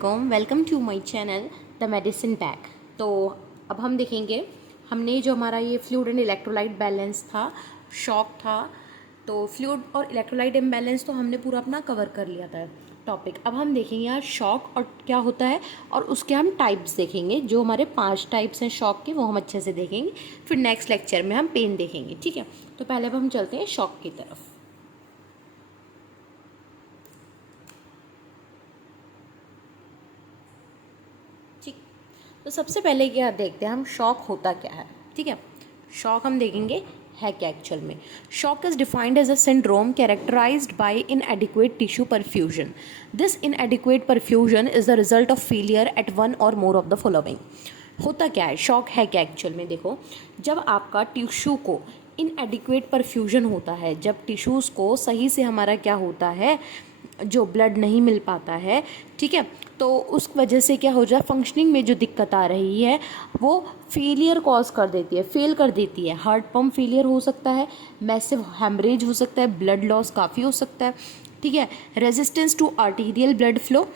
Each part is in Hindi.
अस्सलाम welcome to my channel the medicine bag. तो अब हम देखेंगे, हमने जो हमारा ये फ्लूइड एंड इलेक्ट्रोलाइट बैलेंस था, शॉक था, तो फ्लूइड और इलेक्ट्रोलाइट इम्बैलेंस तो हमने पूरा अपना कवर कर लिया था टॉपिक। अब हम देखेंगे यार शॉक और क्या होता है और उसके हम टाइप्स देखेंगे। जो हमारे 5 टाइप्स हैं शॉक के वो हम अच्छे से देखेंगे, फिर नेक्स्ट लेक्चर में हम पेन देखेंगे, ठीक है। तो पहले अब हम चलते हैं शॉक की तरफ। ठीक, तो सबसे पहले क्या देखते हैं हम, शॉक होता क्या है, ठीक है। शॉक हम देखेंगे है क्या एक्चुअल में। Shock is defined as a syndrome characterised by inadequate tissue perfusion. This inadequate perfusion is the result of failure at one or more of the following. होता क्या है, शॉक है क्या एक्चुअल में, देखो जब आपका टिश्यू को इनएडिक्वेट परफ्यूजन होता है, जब टिश्यूज़ को सही से हमारा क्या होता है, जो ब्लड नहीं मिल पाता है, ठीक है, तो उस वजह से क्या हो जाए, फंक्शनिंग में जो दिक्कत आ रही है वो फेलियर कॉज कर देती है, फेल कर देती है। हार्ट पंप फेलियर हो सकता है, मैसिव हेमरेज हो सकता है, ब्लड लॉस काफ़ी हो सकता है, ठीक है, resistance to arterial blood flow,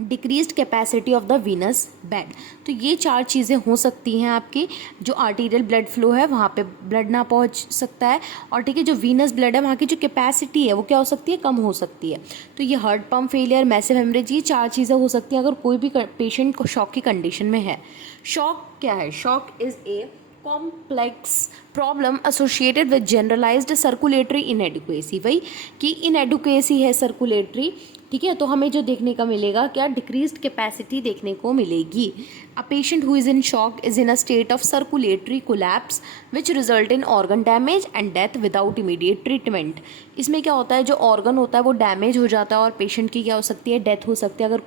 decreased capacity of the venous bed. तो ये 4 चीज़ें हो सकती हैं आपकी। जो आर्टीरियल ब्लड फ्लो है वहाँ पे ब्लड ना पहुँच सकता है, और ठीक है जो वीनस ब्लड है वहाँ की जो कैपेसिटी है वो क्या हो सकती है, कम हो सकती है। तो ये heart pump failure, massive haemorrhage, ये 4 चीज़ें हो सकती हैं अगर कोई भी पेशेंट को शॉक की कंडीशन में है। शॉक क्या है, shock is a complex problem associated with generalised circulatory inadequacy. वही कि इनएडिक्वेसी है सर्कुलेटरी, ठीक है। तो हमें जो देखने का मिलेगा क्या, डिक्रीज्ड कैपेसिटी देखने को मिलेगी। A patient who is in shock is in a state of circulatory collapse which result in organ damage and death without immediate treatment. इसमें क्या होता है, जो ऑर्गन होता है वो डैमेज हो जाता है और पेशेंट की क्या हो सकती है, डेथ हो सकती है, अगर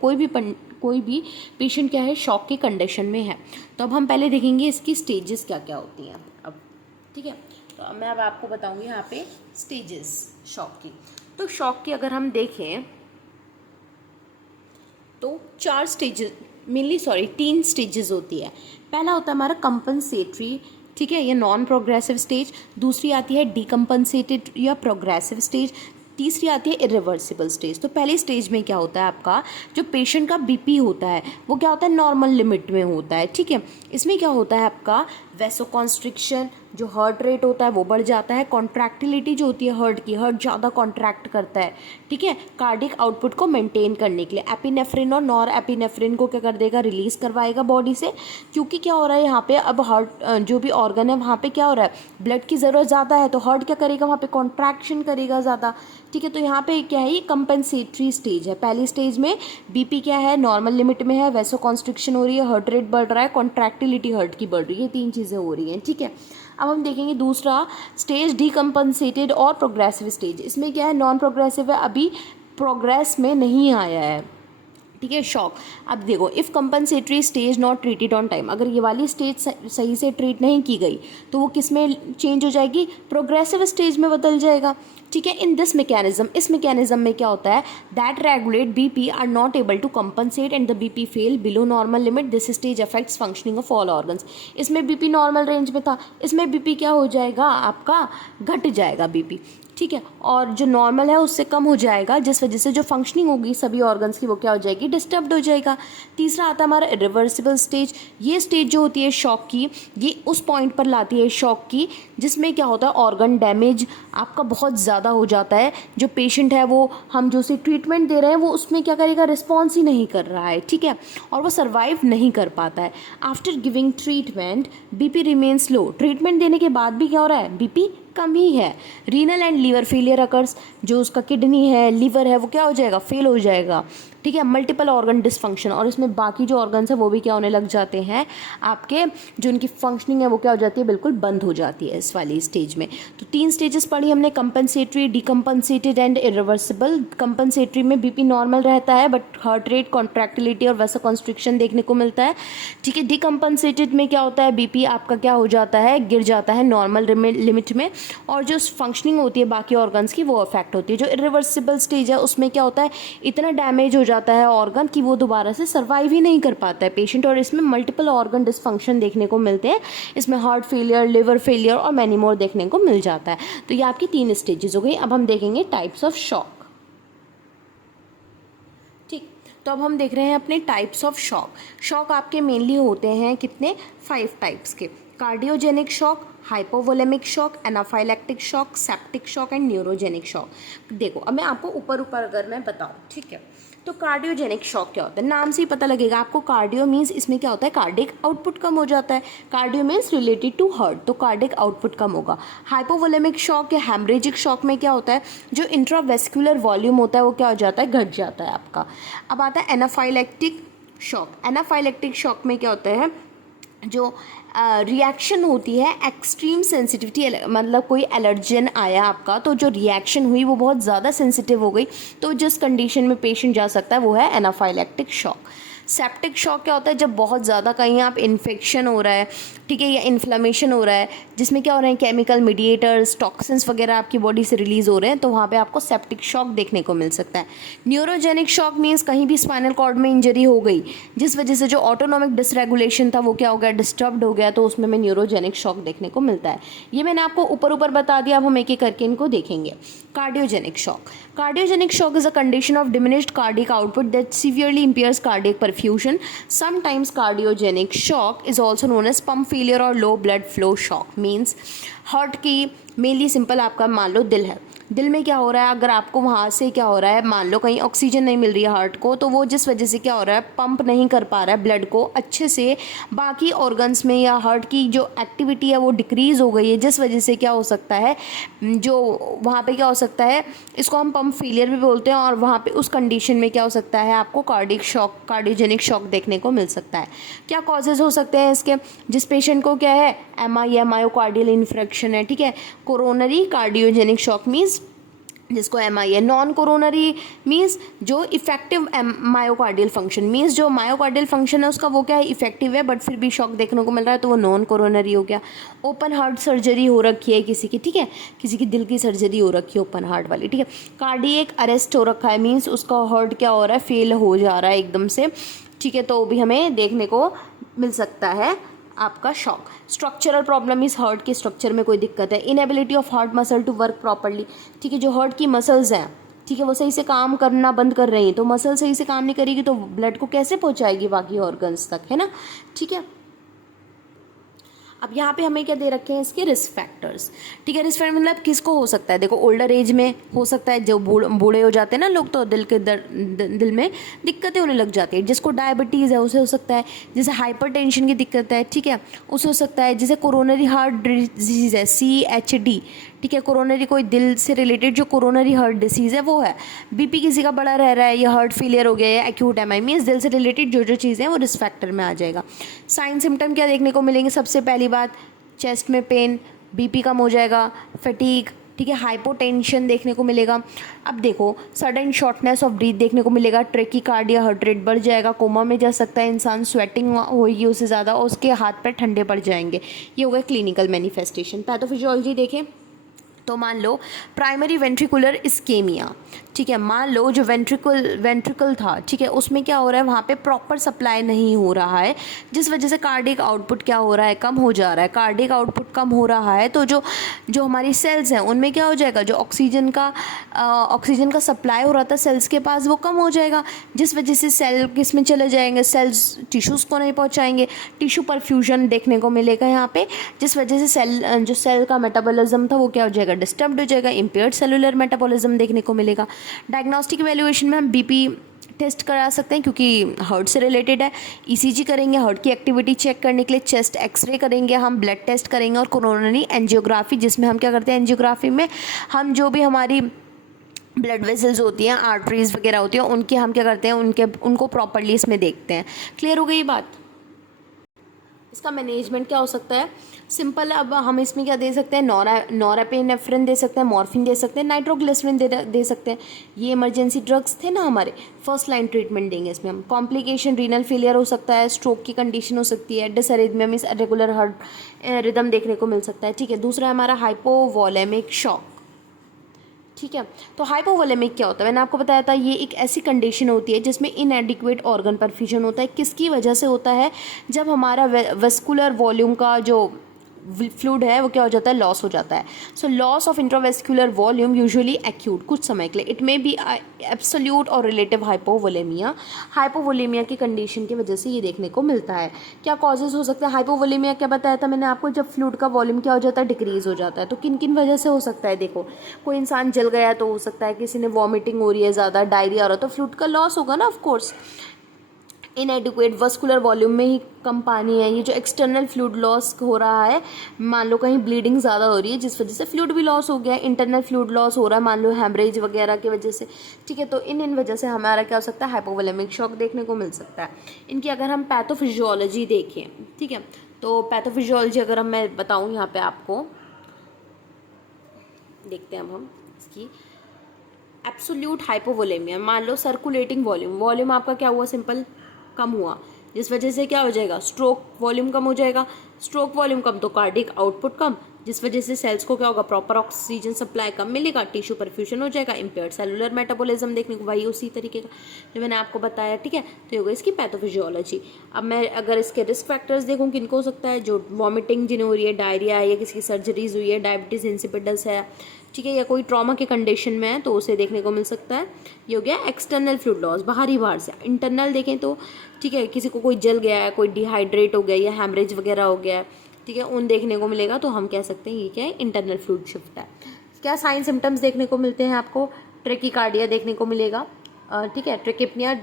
कोई भी पेशेंट क्या है शॉक की कंडीशन में है। तो अब हम पहले देखेंगे इसकी स्टेजेस क्या क्या होती हैं अब, ठीक है। तो अब मैं अब आपको बताऊंगी यहाँ पे स्टेजेस शॉक की। तो शॉक की अगर हम देखें तो 4 स्टेजेस मेनली 3 स्टेजेस होती है। पहला होता है हमारा कंपनसेटरी, ठीक है, ये नॉन प्रोग्रेसिव स्टेज। दूसरी आती है डीकम्पनसेटेड या प्रोग्रेसिव स्टेज। तीसरी आती है इरिवर्सिबल स्टेज। तो पहली स्टेज में क्या होता है आपका, जो पेशेंट का बीपी होता है वो क्या होता है, नॉर्मल लिमिट में होता है, ठीक है। इसमें क्या होता है आपका वैसोकॉन्स्ट्रिक्शन, जो हार्ट रेट होता है वो बढ़ जाता है, कॉन्ट्रैक्टिलिटी जो होती है हार्ट की, हार्ट ज़्यादा कॉन्ट्रैक्ट करता है, ठीक है, कार्डिक आउटपुट को मेंटेन करने के लिए एपिनेफ्रिन और नॉर एपिनेफ्रिन को क्या कर देगा, रिलीज करवाएगा बॉडी से। क्योंकि क्या हो रहा है यहाँ पे, अब हार्ट जो भी ऑर्गन है वहाँ पे क्या हो रहा है, ब्लड की ज़रूरत ज़्यादा है, तो हार्ट क्या करेगा, वहाँ पे कॉन्ट्रैक्शन करेगा ज़्यादा, ठीक है। तो यहाँ पे क्या है, ये कंपेंसेटरी स्टेज है। पहली स्टेज में बीपी क्या है, नॉर्मल लिमिट में है, वैसोकॉन्स्ट्रिक्शन हो रही है, हार्ट रेट बढ़ रहा है, कॉन्ट्रैक्टिलिटी हार्ट की बढ़ रही है, 3 चीज़ें हो रही हैं, ठीक है। अब हम देखेंगे दूसरा स्टेज डीकम्पनसेटेड और प्रोग्रेसिव स्टेज। इसमें क्या है, नॉन प्रोग्रेसिव है, अभी प्रोग्रेस में नहीं आया है, ठीक है, शॉक। अब देखो, if compensatory stage not treated on time, अगर ये वाली स्टेज सही से ट्रीट नहीं की गई तो वो किस में चेंज हो जाएगी, प्रोग्रेसिव स्टेज में बदल जाएगा, ठीक है। इन दिस मैकेनिज्म, इस मैकेनिज्म में क्या होता है, that regulate BP are not able to compensate and the BP fall below normal limit, this stage affects functioning of all organs. इसमें बीपी नॉर्मल रेंज में था, इसमें बीपी क्या हो जाएगा आपका, घट जाएगा बीपी, ठीक है, और जो नॉर्मल है उससे कम हो जाएगा, जिस वजह से जो फंक्शनिंग होगी सभी ऑर्गन्स की वो क्या हो जाएगी, डिस्टर्ब्ड हो जाएगा। तीसरा आता है हमारा रिवर्सिबल स्टेज। ये स्टेज जो होती है शॉक की, ये उस पॉइंट पर लाती है शॉक की जिसमें क्या होता है, ऑर्गन डैमेज आपका बहुत ज़्यादा हो जाता है। जो पेशेंट है वो, हम जो उसे ट्रीटमेंट दे रहे हैं वो उसमें क्या करेगा, रिस्पॉन्स ही नहीं कर रहा है, ठीक है, और वो सर्वाइव नहीं कर पाता है। After giving treatment BP remains low, treatment देने के बाद भी क्या हो रहा है, बीपी कम ही है। Renal and liver failure occurs, जो उसका किडनी है, लीवर है, वो क्या हो जाएगा, फेल हो जाएगा, ठीक है। मल्टीपल ऑर्गन डिसफंक्शन, और इसमें बाकी जो ऑर्गन्स है वो भी क्या होने लग जाते हैं आपके, जो उनकी फंक्शनिंग है वो क्या हो जाती है, बिल्कुल बंद हो जाती है इस वाली स्टेज में। तो 3 स्टेजेस पढ़ी हमने, कंपनसेटरी, डीकम्पनसेटेड एंड इरिवर्सिबल। कंपनसेटरी में बीपी नॉर्मल रहता है बट हार्ट रेट, कॉन्ट्रैक्टिलिटी और वैसोकॉन्स्ट्रिक्शन देखने को मिलता है, ठीक है। डीकम्पनसेटेड में क्या होता है, बीपी आपका क्या हो जाता है, गिर जाता है नॉर्मल लिमिट में, और जो फंक्शनिंग होती है बाकी ऑर्गन्स की वो अफेक्ट होती है। जो इरिवर्सिबल स्टेज है उसमें क्या होता है, इतना डैमेज हो जाता है ऑर्गन कि वो दोबारा से सर्वाइव ही नहीं कर पाता है पेशेंट, और इसमें मल्टीपल ऑर्गन डिसफंक्शन देखने को मिलते हैं। इसमें हार्ट फेलियर, लिवर फेलियर और मैनी मोर देखने को मिल जाता है। तो ये आपकी 3 स्टेजेस हो गई। अब हम देखेंगे टाइप्स ऑफ शॉक, ठीक। तो अब हम देख रहे हैं अपने टाइप्स ऑफ शॉक। शॉक आपके मेनली होते हैं कितने, 5 टाइप्स के। Cardiogenic shock, hypovolaemic shock, anaphylactic shock, septic shock and neurogenic shock. देखो अब मैं आपको ऊपर ऊपर अगर मैं बताऊँ, ठीक है, तो कार्डियोजेनिक शॉक क्या होता है, नाम से ही पता लगेगा आपको। कार्डियो मीन्स इसमें क्या होता है, कार्डिक आउटपुट कम हो जाता है। Cardio means related to heart, तो कार्डिक आउटपुट कम होगा। हाइपोवोलेमिक शॉक या हेमरेजिक शॉक में क्या होता है, जो इंट्रावेस्कुलर वॉल्यूम होता है वो क्या हो जाता है, घट जाता है आपका। अब आता है एनाफाइलैक्टिक शॉक। एनाफाइलैक्टिक शॉक में क्या होता है, जो रिएक्शन होती है एक्सट्रीम सेंसिटिविटी, मतलब कोई एलर्जन आया आपका, तो जो रिएक्शन हुई वो बहुत ज़्यादा सेंसिटिव हो गई, तो जिस कंडीशन में पेशेंट जा सकता है वो है एनाफाइलैक्टिक शॉक। सेप्टिक शॉक क्या होता है, जब बहुत ज़्यादा कहीं आप इन्फेक्शन हो रहा है, ठीक है, या इन्फ्लेमेशन हो रहा है, जिसमें क्या हो रहे हैं, केमिकल मीडिएटर्स, टॉक्सिन्स वगैरह आपकी बॉडी से रिलीज़ हो रहे हैं, तो वहाँ पे आपको सेप्टिक शॉक देखने को मिल सकता है। न्यूरोजेनिक शॉक मीन्स कहीं भी स्पाइनल कॉर्ड में इंजरी हो गई, जिस वजह से जो ऑटोनॉमिक डिसरेगुलेशन था वो क्या हो गया, डिस्टर्ब्ड हो गया, तो उसमें हमें न्यूरोजेनिक शॉक देखने को मिलता है। ये मैंने आपको ऊपर ऊपर बता दिया, अब हम एक एक करके इनको देखेंगे। Cardiogenic shock. Cardiogenic shock is a condition of diminished cardiac output that severely impairs cardiac perfusion. Sometimes cardiogenic shock is also known as pump failure or low blood flow shock. Means heart की मेनली सिंपल आपका मान लो दिल है, दिल में क्या हो रहा है, अगर आपको वहाँ से क्या हो रहा है, मान लो कहीं ऑक्सीजन नहीं मिल रही है हार्ट को, तो वो जिस वजह से क्या हो रहा है, पंप नहीं कर पा रहा है ब्लड को अच्छे से बाकी ऑर्गन्स में, या हार्ट की जो एक्टिविटी है वो डिक्रीज़ हो गई है, जिस वजह से क्या हो सकता है, जो वहाँ पे क्या हो सकता है, इसको हम पंप फेलियर भी बोलते हैं, और वहाँ पे उस कंडीशन में क्या हो सकता है, आपको कार्डिक शॉक, कार्डियोजेनिक शॉक देखने को मिल सकता है। क्या कॉजेज़ हो सकते हैं इसके, जिस पेशेंट को क्या है, एमआई या मायोकार्डियल इन्फ्रेक्शन है, ठीक है। कोरोनरी कार्डियोजेनिक शॉक मीन्स जिसको एमआई है। नॉन कोरोनरी मीन्स जो इफेक्टिव मायोकार्डियल फंक्शन, मीन्स जो मायोकार्डियल फंक्शन है उसका वो क्या है, इफेक्टिव है, बट फिर भी शॉक देखने को मिल रहा है, तो वो नॉन कोरोनरी हो गया। ओपन हार्ट सर्जरी हो रखी है किसी की, ठीक है, किसी की दिल की सर्जरी हो रखी है ओपन हार्ट वाली, ठीक है। कार्डियक अरेस्ट हो रखा है, मीन्स उसका हार्ट क्या हो रहा है, फेल हो जा रहा है एकदम से, ठीक है, तो भी हमें देखने को मिल सकता है आपका शॉक। स्ट्रक्चरल प्रॉब्लम इस हार्ट के स्ट्रक्चर में कोई दिक्कत है। Inability of heart muscle to work properly, ठीक है, जो हार्ट की मसल्स हैं, ठीक है, वो सही से काम करना बंद कर रही हैं, तो मसल सही से काम नहीं करेगी तो ब्लड को कैसे पहुंचाएगी बाकी ऑर्गन्स तक, है ना, ठीक है। अब यहाँ पे हमें क्या दे रखे हैं, इसके रिस्क फैक्टर्स, ठीक है। रिस्क फैक्टर मतलब किसको हो सकता है, देखो ओल्डर एज में हो सकता है, जो बूढ़े हो जाते हैं ना लोग, तो दिल में दिक्कतें होने लग जाती है। जिसको डायबिटीज़ है उसे हो सकता है, जैसे हाइपरटेंशन की दिक्कत है, ठीक है, उसे हो सकता है। जैसे कोरोनरी हार्ट डिजीज़ है, CHD, ठीक है, कोरोनरी कोई दिल से रिलेटेड जो कोरोनरी हार्ट डिसीज़ है वो है। बीपी किसी का बड़ा रह रहा है, या हार्ट फेलियर हो गया, या एक्यूट एमआई, मीन्स दिल से रिलेटेड जो जो चीज़ें हैं वो रिस्क फैक्टर में आ जाएगा। साइन सिम्टम क्या देखने को मिलेंगे, सबसे पहली बात चेस्ट में पेन, बीपी कम हो जाएगा, फटीग, ठीक है, हाइपोटेंशन देखने को मिलेगा। अब देखो सडन शॉर्टनेस ऑफ ब्रीथ देखने को मिलेगा, ट्रेकीकार्डिया, हार्ट रेट बढ़ जाएगा, कोमा में जा सकता है इंसान, स्वेटिंग होगी उससे ज़्यादा, और उसके हाथ पैर ठंडे पड़ जाएंगे। ये हो गया क्लिनिकल मैनिफेस्टेशन। पैथोफिजियोलॉजी देखें तो मान लो प्राइमरी वेंट्रिकुलर इस्केमिया, ठीक है, मान लो जो वेंट्रिकल था, ठीक है, उसमें क्या हो रहा है, वहाँ पे प्रॉपर सप्लाई नहीं हो रहा है, जिस वजह से कार्डियक आउटपुट क्या हो रहा है, कम हो जा रहा है। कार्डियक आउटपुट कम हो रहा है तो जो हमारी सेल्स हैं उनमें क्या हो जाएगा, जो ऑक्सीजन का सप्लाई हो रहा था सेल्स के पास वो कम हो जाएगा, जिस वजह से सेल किस में चले जाएंगे, सेल्स टिश्यूज़ को नहीं पहुँचाएंगे, टिश्यू परफ्यूजन देखने को मिलेगा यहाँ पे, जिस वजह से जो सेल का मेटाबॉलिज्म था वो क्या हो जाएगा, डिस्टर्ब्ड हो जाएगा, इम्पेयर्ड सेलुलर मेटाबॉलिज्म देखने को मिलेगा। डायग्नोस्टिक इवैल्यूएशन में हम बीपी टेस्ट करा सकते हैं क्योंकि हार्ट से रिलेटेड है, ईसीजी करेंगे हार्ट की एक्टिविटी चेक करने के लिए, चेस्ट एक्सरे करेंगे, हम ब्लड टेस्ट करेंगे, और कोरोनरी एंजियोग्राफी, जिसमें हम क्या करते हैं, एंजियोग्राफी में हम जो भी हमारी ब्लड वेसल्स होती हैं, आर्टरीज वगैरह होती हैं, उनके हम क्या करते हैं, उनको प्रॉपरली इसमें देखते हैं। क्लियर हो गई बात। इसका मैनेजमेंट क्या हो सकता है, सिंपल। अब हम इसमें क्या दे सकते हैं, नॉरएपिनेफ्रिन दे सकते हैं, मॉर्फिन दे सकते हैं, नाइट्रोग्लिसरिन दे सकते हैं। ये इमरजेंसी ड्रग्स थे ना हमारे, फर्स्ट लाइन ट्रीटमेंट देंगे इसमें हम। कॉम्प्लिकेशन रीनल फेलियर हो सकता है, स्ट्रोक की कंडीशन हो सकती है, डिसअरिथमिया मींस इरेगुलर हार्ट रिदम देखने को मिल सकता है, ठीक है। दूसरा है हमारा हाइपोवोलेमिक शॉक, ठीक है। तो हाइपोवोलेमिक क्या होता है, मैंने आपको बताया था, ये एक ऐसी कंडीशन होती है जिसमें इनएडिक्वेट ऑर्गन परफ्यूजन होता है। किसकी वजह से होता है, जब हमारा वेस्कुलर वॉल्यूम का जो फ्लूइड है वो क्या हो जाता है, लॉस हो जाता है. So loss of intravascular volume usually acute, कुछ समय के लिए. इट मे बी एब्सोल्यूट और रिलेटिव हाइपोवोलेमिया. हाइपोवोलेमिया की कंडीशन की वजह से ये देखने को मिलता है. क्या कॉजेज हो सकते हैं हाइपोवोलेमिया, क्या बताया था मैंने आपको, जब फ्लूइड का वॉल्यूम क्या हो जाता है, डिक्रीज हो जाता है. तो किन किन वजह से हो सकता है, देखो कोई इंसान जल गया तो हो सकता है, किसी ने वॉमिटिंग हो रही है, ज़्यादा डायरिया हो रहा है, तो फ्लूइड का लॉस होगा ना ऑफकोर्स. इनएडिक्वेट वस्कुलर वॉल्यूम में ही कम पानी है, ये जो एक्सटर्नल फ्लूइड लॉस हो रहा है, मान लो कहीं ब्लीडिंग ज़्यादा हो रही है जिस वजह से फ्लूइड भी लॉस हो गया है, इंटरनल फ्लूइड लॉस हो रहा है, मान लो हेमरेज वगैरह की वजह से. ठीक है, तो इन वजह से हमारा क्या हो सकता है, हाइपोवोलेमिक शॉक देखने को मिल सकता है. इनकी अगर हम पैथोफिजियोलॉजी देखें, ठीक है, तो पैथोफिजियोलॉजी अगर मैं बताऊँ यहाँ पे आपको, देखते हैं हम इसकी. एब्सोल्यूट हाइपोवोलेमिया, मान लो सर्कुलेटिंग वॉल्यूम आपका क्या हुआ, सिंपल कम हुआ, जिस वजह से क्या हो जाएगा, स्ट्रोक वॉल्यूम कम हो जाएगा. स्ट्रोक वॉल्यूम कम तो कार्डिक आउटपुट कम, जिस वजह से सेल्स को क्या होगा, प्रॉपर ऑक्सीजन सप्लाई कम मिलेगा, टिश्यू परफ्यूजन हो जाएगा, इम्पेयर्ड सेलुलर मेटाबॉलिज्म देखने को, वही उसी तरीके का जो मैंने आपको बताया. ठीक है, तो ये होगा इसकी पैथोफिजियोलॉजी. अब मैं अगर इसके रिस्क फैक्टर्स देखूँ किनको हो सकता है, जो वॉमिटिंग जिन्हें हो रही है, डायरिया है, या किसी की सर्जरीज हुई है, डायबिटीज इंसिपिडस है, ठीक है, या कोई ट्रॉमा के कंडीशन में है तो उसे देखने को मिल सकता है. ये हो गया एक्सटर्नल फ्लूइड लॉस, बाहर से. इंटरनल देखें तो ठीक है, किसी को कोई जल गया है, कोई डिहाइड्रेट हो गया या हेमरेज वगैरह हो गया है, ठीक है, उन देखने को मिलेगा, तो हम कह सकते हैं ये क्या है, इंटरनल फ्लूइड शिफ्ट है. क्या साइन सिम्टम्स देखने को मिलते हैं आपको, ट्रेकिकार्डिया देखने को मिलेगा, ठीक है, ट्रेकिपनिया,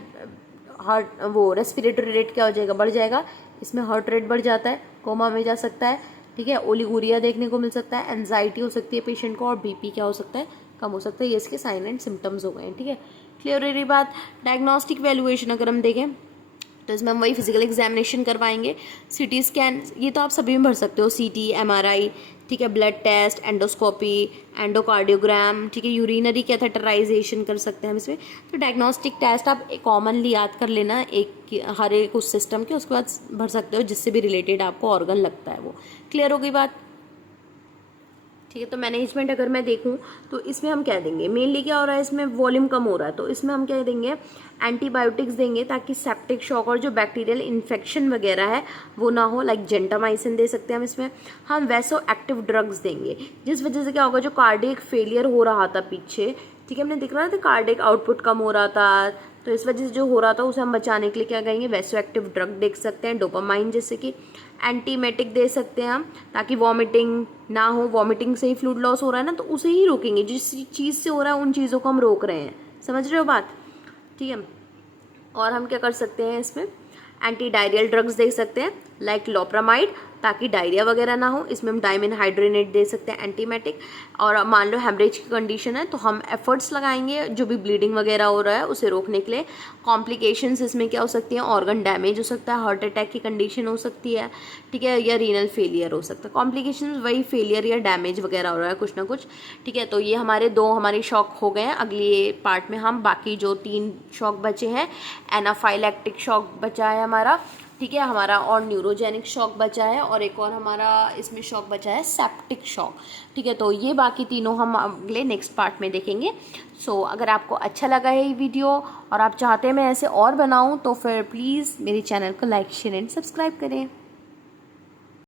हार्ट वो रेस्पिरेटरी रेट क्या हो जाएगा, बढ़ जाएगा, इसमें हार्ट रेट बढ़ जाता है, कोमा में जा सकता है. ठीक है, ओलिगुरिया देखने को मिल सकता है, एंजाइटी हो सकती है पेशेंट को, और बीपी क्या हो सकता है, कम हो सकता है. ये इसके साइन एंड सिम्टम्स हो गए हैं. ठीक है, क्लियर हो रही बात. डायग्नोस्टिक वैल्यूएशन अगर हम देखें तो इसमें हम वही फिजिकल एग्जामिनेशन करवाएंगे, सीटी स्कैन, ये तो आप सभी में भर सकते हो, सीटी, एमआरआई, ठीक है, ब्लड टेस्ट, एंडोस्कोपी, एंडोकार्डियोग्राम, ठीक है, यूरिनरी कैथेटराइजेशन कर सकते हैं हम इसमें. तो डायग्नोस्टिक टेस्ट आप कॉमनली याद कर लेना, एक हर एक उस सिस्टम के, उसके बाद भर सकते हो जिससे भी रिलेटेड आपको ऑर्गन लगता है वो. क्लियर हो गई बात. ठीक है, तो मैनेजमेंट अगर मैं देखूं तो इसमें हम क्या देंगे, मेनली क्या हो रहा है, इसमें वॉल्यूम कम हो रहा है, तो इसमें हम क्या देंगे, एंटीबायोटिक्स देंगे ताकि सेप्टिक शॉक और जो बैक्टीरियल इन्फेक्शन वगैरह है वो ना हो, लाइक जेंटामाइसिन दे सकते हैं हम इसमें. हम वैसो एक्टिव ड्रग्स देंगे, जिस वजह से क्या होगा, जो कार्डियक फेलियर हो रहा था पीछे, ठीक है, हमने दिख रहा था कार्डियक आउटपुट कम हो रहा था, तो इस वजह से जो हो रहा था उसे हम बचाने के लिए क्या करेंगे, वैसो एक्टिव ड्रग देख सकते हैं, डोपामाइन जैसे कि. एंटीमेटिक दे सकते हैं हम ताकि वॉमिटिंग ना हो, वॉमिटिंग से ही फ्लूइड लॉस हो रहा है ना, तो उसे ही रोकेंगे, जिस चीज़ से हो रहा है उन चीज़ों को हम रोक रहे हैं. समझ रहे हो बात. ठीक है, और हम क्या कर सकते हैं इसमें, एंटी डायरियल ड्रग्स दे सकते हैं लाइक लोप्रामाइड, ताकि डायरिया वगैरह ना हो. इसमें हम डायमिन हाइड्रोनेट दे सकते हैं एंटीमेटिक. और मान लो हेमरेज की कंडीशन है तो हम एफर्ट्स लगाएंगे जो भी ब्लीडिंग वगैरह हो रहा है उसे रोकने के लिए. कॉम्प्लिकेशंस इसमें क्या हो सकती हैं, ऑर्गन डैमेज हो सकता है, हार्ट अटैक की कंडीशन हो सकती है, ठीक है, या रीनल फेलियर हो सकता है. कॉम्प्लिकेशन वही फेलियर या डैमेज वगैरह हो रहा है कुछ ना कुछ. ठीक है, तो ये हमारे शॉक हो गए हैं. अगले पार्ट में हम बाकी जो 3 शॉक बचे हैं, एनाफाइलैक्टिक शॉक बचा है हमारा, ठीक है, हमारा और न्यूरोजेनिक शॉक बचा है, और एक और हमारा इसमें शॉक बचा है सेप्टिक शॉक. ठीक है, तो ये बाकी तीनों हम अगले नेक्स्ट पार्ट में देखेंगे. सो अगर आपको अच्छा लगा है ये वीडियो और आप चाहते हैं मैं ऐसे और बनाऊं तो फिर प्लीज़ मेरे चैनल को लाइक, शेयर एंड सब्सक्राइब करें.